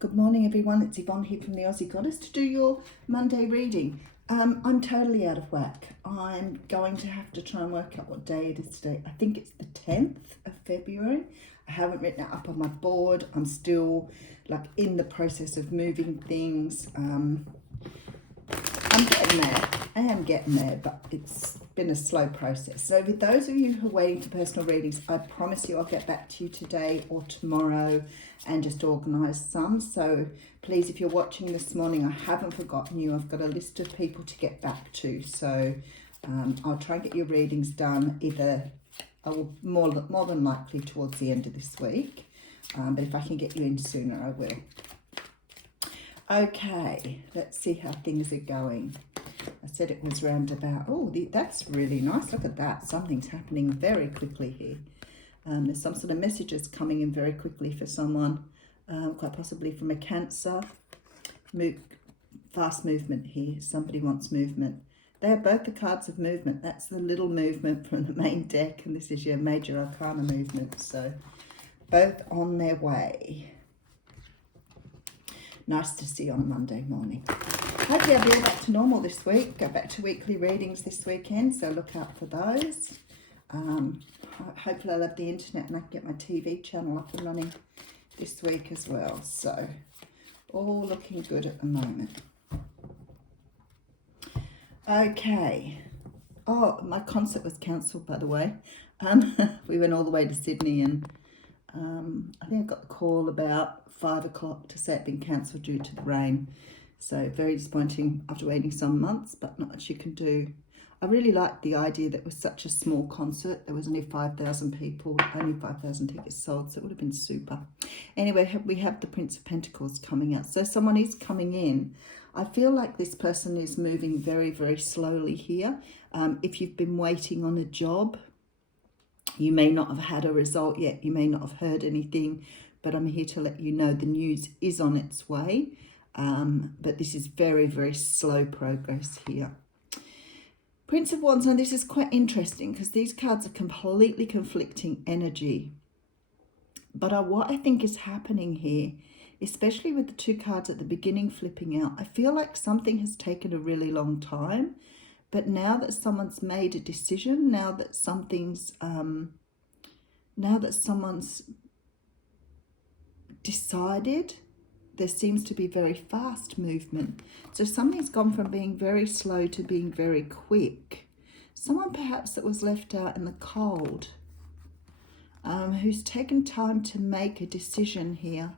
Good morning everyone, it's Yvonne here from the Aussie Goddess to do your Monday reading. I'm totally out of whack. I'm going to have to try and work out what day it is today. I think it's the 10th of February. I haven't written it up on my board. I'm still like in the process of moving things. I'm getting there. I am getting there, but it's been a slow process. So with those of you who are waiting for personal readings, I promise you I'll get back to you today or tomorrow and just organise some. So please, if you're watching this morning, I haven't forgotten you. I've got a list of people to get back to. So I'll try and get your readings done either more than likely towards the end of this week. But if I can get you in sooner, I will. Okay, let's see how things are going. I said it was round about, oh, that's really nice. Look at that. Something's happening very quickly here. There's some sort of messages coming in very quickly for someone, quite possibly from a Cancer. Fast movement here. Somebody wants movement. They are both the cards of movement. That's the little movement from the main deck, and this is your major arcana movement. So both on their way. Nice to see on a Monday morning. Hopefully I'll be all back to normal this week. Go back to weekly readings this weekend, so look out for those. Hopefully I'll have the internet and I can get my TV channel up and running this week as well. So all looking good at the moment. Okay. Oh, my concert was cancelled, by the way. We went all the way to Sydney, and I think I got the call about 5 o'clock to say it'd been cancelled due to the rain. So very disappointing after waiting some months, but not much you can do. I really liked the idea that it was such a small concert. There was only 5,000 people, only 5,000 tickets sold, so it would have been super. Anyway, we have the Prince of Pentacles coming out. So someone is coming in. I feel like this person is moving very, very slowly here. If you've been waiting on a job, you may not have had a result yet. You may not have heard anything, but I'm here to let you know the news is on its way. But this is very, very slow progress here. Prince of Wands, and this is quite interesting because these cards are completely conflicting energy. But what I think is happening here, especially with the two cards at the beginning flipping out, I feel like something has taken a really long time. But now that someone's made a decision, now that someone's decided, there seems to be very fast movement. So something's gone from being very slow to being very quick. Someone perhaps that was left out in the cold, who's taken time to make a decision here.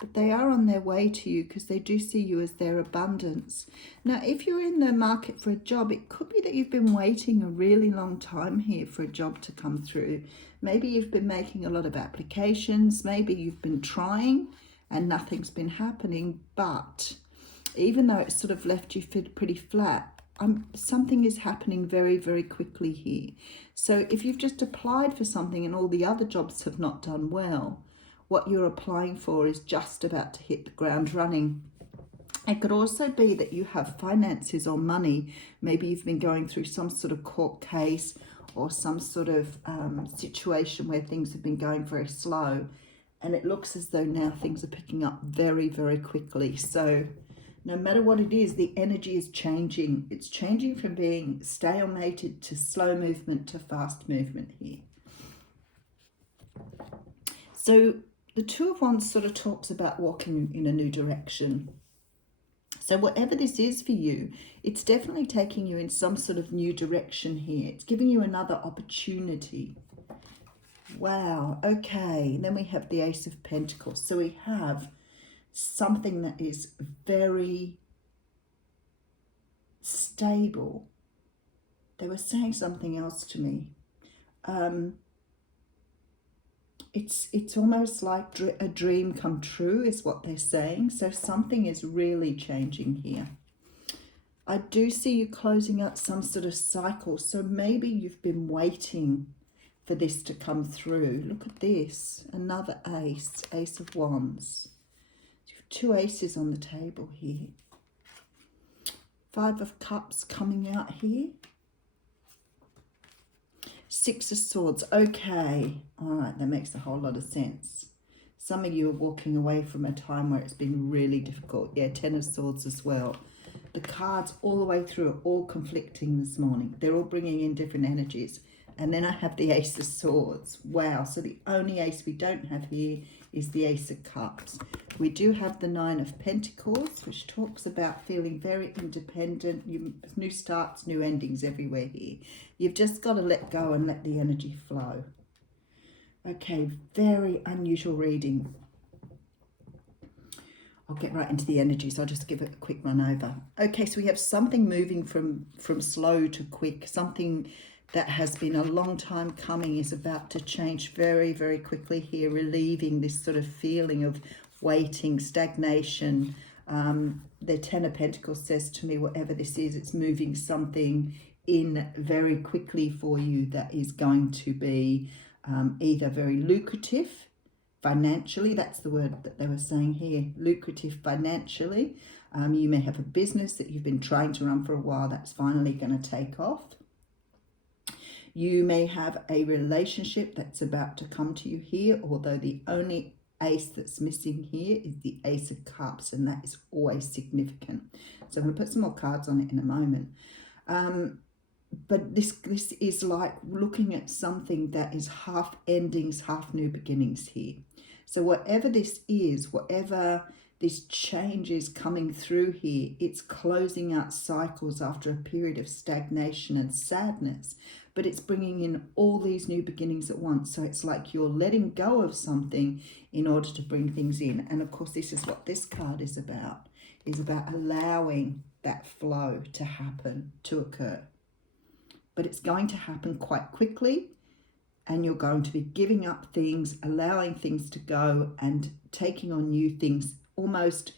But they are on their way to you because they do see you as their abundance. Now, if you're in the market for a job, it could be that you've been waiting a really long time here for a job to come through. Maybe you've been making a lot of applications. Maybe you've been trying and nothing's been happening. But even though it's sort of left you pretty flat, something is happening very, very quickly here. So if you've just applied for something and all the other jobs have not done well, what you're applying for is just about to hit the ground running. It could also be that you have finances or money. Maybe you've been going through some sort of court case or some sort of situation where things have been going very slow. And it looks as though now things are picking up very, very quickly. So no matter what it is, the energy is changing. It's changing from being stalemated to slow movement to fast movement here. So the Two of Wands sort of talks about walking in a new direction. So whatever this is for you, it's definitely taking you in some sort of new direction here. It's giving you another opportunity. Wow, okay. And then we have the Ace of Pentacles. So we have something that is very stable. They were saying something else to me. It's almost like a dream come true is what they're saying. So something is really changing here. I do see you closing out some sort of cycle. So maybe you've been waiting for this to come through. Look at this. Another ace. Ace of Wands. You have two aces on the table here. 5 of Cups coming out here. 6 of Swords. Okay. All right. That makes a whole lot of sense. Some of you are walking away from a time where it's been really difficult. Yeah, Ten of Swords as well. The cards all the way through are all conflicting this morning. They're all bringing in different energies. And then I have the Ace of Swords. Wow. So the only ace we don't have here is the Ace of Cups. We do have the Nine of Pentacles, which talks about feeling very independent. New starts, new endings everywhere here. You've just got to let go and let the energy flow. Okay, very unusual reading. I'll get right into the energies. I'll just give it a quick run over. Okay, so we have something moving from slow to quick. Something that has been a long time coming is about to change very, very quickly here, relieving this sort of feeling of waiting, stagnation. The Ten of Pentacles says to me, whatever this is, it's moving something in very quickly for you that is going to be either very lucrative financially. That's the word that they were saying here, lucrative financially. You may have a business that you've been trying to run for a while that's finally going to take off. You may have a relationship that's about to come to you here, although the only ace that's missing here is the Ace of Cups, and that is always significant. So I'm going to put some more cards on it in a moment. But this is like looking at something that is half endings, half new beginnings here. So whatever this is, whatever this change is coming through here, it's closing out cycles after a period of stagnation and sadness, but it's bringing in all these new beginnings at once. So it's like you're letting go of something in order to bring things in. And of course, this is what this card is about allowing that flow to happen, to occur. But it's going to happen quite quickly, and you're going to be giving up things, allowing things to go and taking on new things almost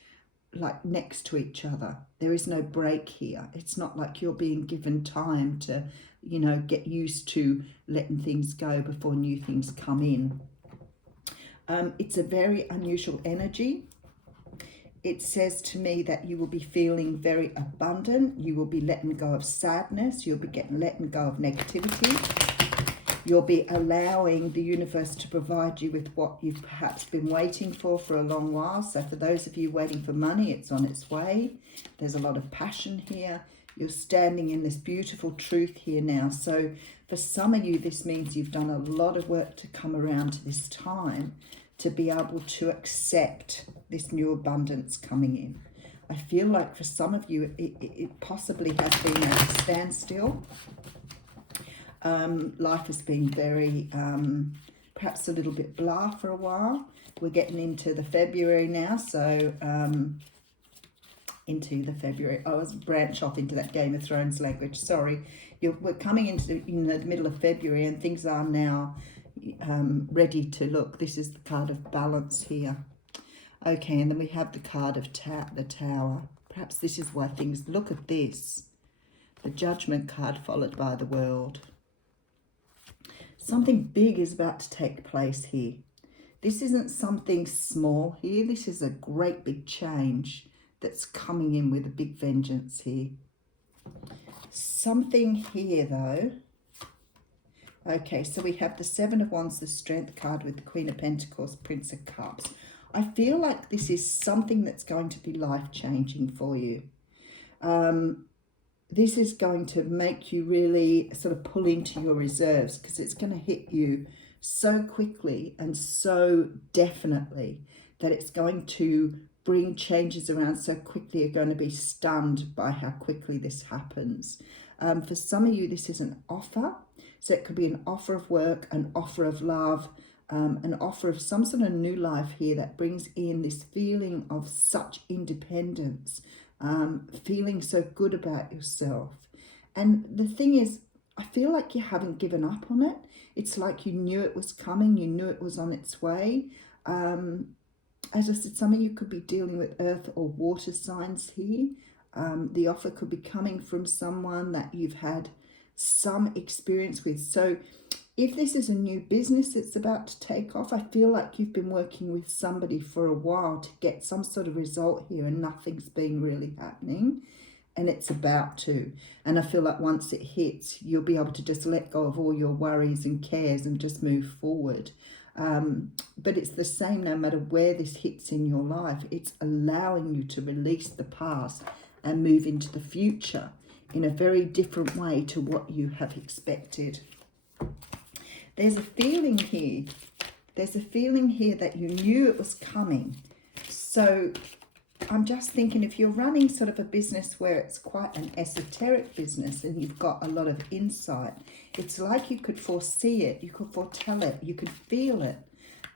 like next to each other. There is no break here. It's not like you're being given time to, you know, get used to letting things go before new things come in. It's a very unusual energy. It says to me that you will be feeling very abundant. You will be letting go of sadness. You'll be letting go of negativity. You'll be allowing the universe to provide you with what you've perhaps been waiting for a long while. So for those of you waiting for money, it's on its way. There's a lot of passion here. You're standing in this beautiful truth here now. So for some of you, this means you've done a lot of work to come around to this time to be able to accept this new abundance coming in. I feel like for some of you, it possibly has been at a standstill. Life has been very, perhaps a little bit blah for a while. We're getting into the February now, so into the February. I was branch off into that Game of Thrones language. Sorry, we're coming into the middle of February, and things are now ready to look. This is the card of balance here. Okay, and then we have the card of the Tower. Perhaps this is why things, look at this. The Judgment card followed by the World. Something big is about to take place here. This isn't something small here. This is a great big change that's coming in with a big vengeance here. Something here though. Okay, so we have the Seven of Wands, the Strength card with the Queen of Pentacles, Prince of Cups. I feel like this is something that's going to be life-changing for you. This is going to make you really sort of pull into your reserves, because it's going to hit you so quickly and so definitely that it's going to bring changes around so quickly. You're going to be stunned by how quickly this happens. For some of you, this is an offer. So it could be an offer of work, an offer of love, an offer of some sort of new life here that brings in this feeling of such independence, feeling so good about yourself. And the thing is, I feel like you haven't given up on it. It's like you knew it was coming, you knew it was on its way. As I said, some of you could be dealing with earth or water signs here. The offer could be coming from someone that you've had some experience with. So if this is a new business that's about to take off, I feel like you've been working with somebody for a while to get some sort of result here, and nothing's been really happening, and it's about to. And I feel like once it hits, you'll be able to just let go of all your worries and cares and just move forward. But it's the same no matter where this hits in your life. It's allowing you to release the past and move into the future in a very different way to what you have expected. There's a feeling here. There's a feeling here that you knew it was coming. So I'm just thinking, if you're running sort of a business where it's quite an esoteric business and you've got a lot of insight, it's like you could foresee it, you could foretell it, you could feel it,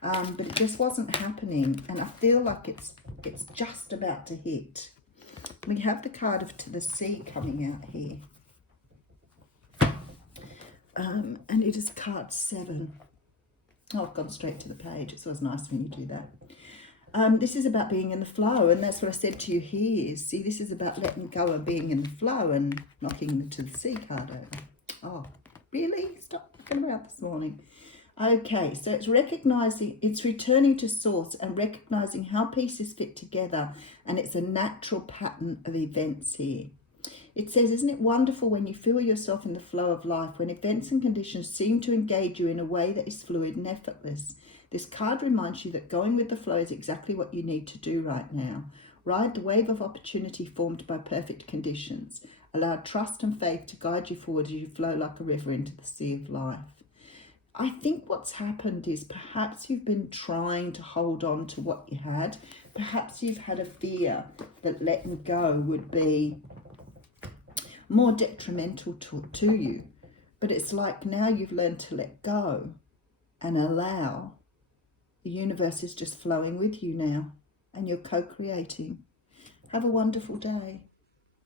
but it just wasn't happening. And I feel like it's just about to hit. We have the card of To the Sea coming out here. And it is card 7. Oh, I've gone straight to the page. It's always nice when you do that. This is about being in the flow, and that's what I said to you here. See, this is about letting go and being in the flow and knocking the To the Sea card over. Oh, really? Stop fucking around this morning. Okay, so it's recognizing, it's returning to source and recognizing how pieces fit together, and it's a natural pattern of events here. It says, isn't it wonderful when you feel yourself in the flow of life, when events and conditions seem to engage you in a way that is fluid and effortless? This card reminds you that going with the flow is exactly what you need to do right now. Ride the wave of opportunity formed by perfect conditions. Allow trust and faith to guide you forward as you flow like a river into the sea of life. I think what's happened is perhaps you've been trying to hold on to what you had. Perhaps you've had a fear that letting go would be more detrimental to you. But it's like now you've learned to let go and allow. The universe is just flowing with you now, and you're co-creating. Have a wonderful day.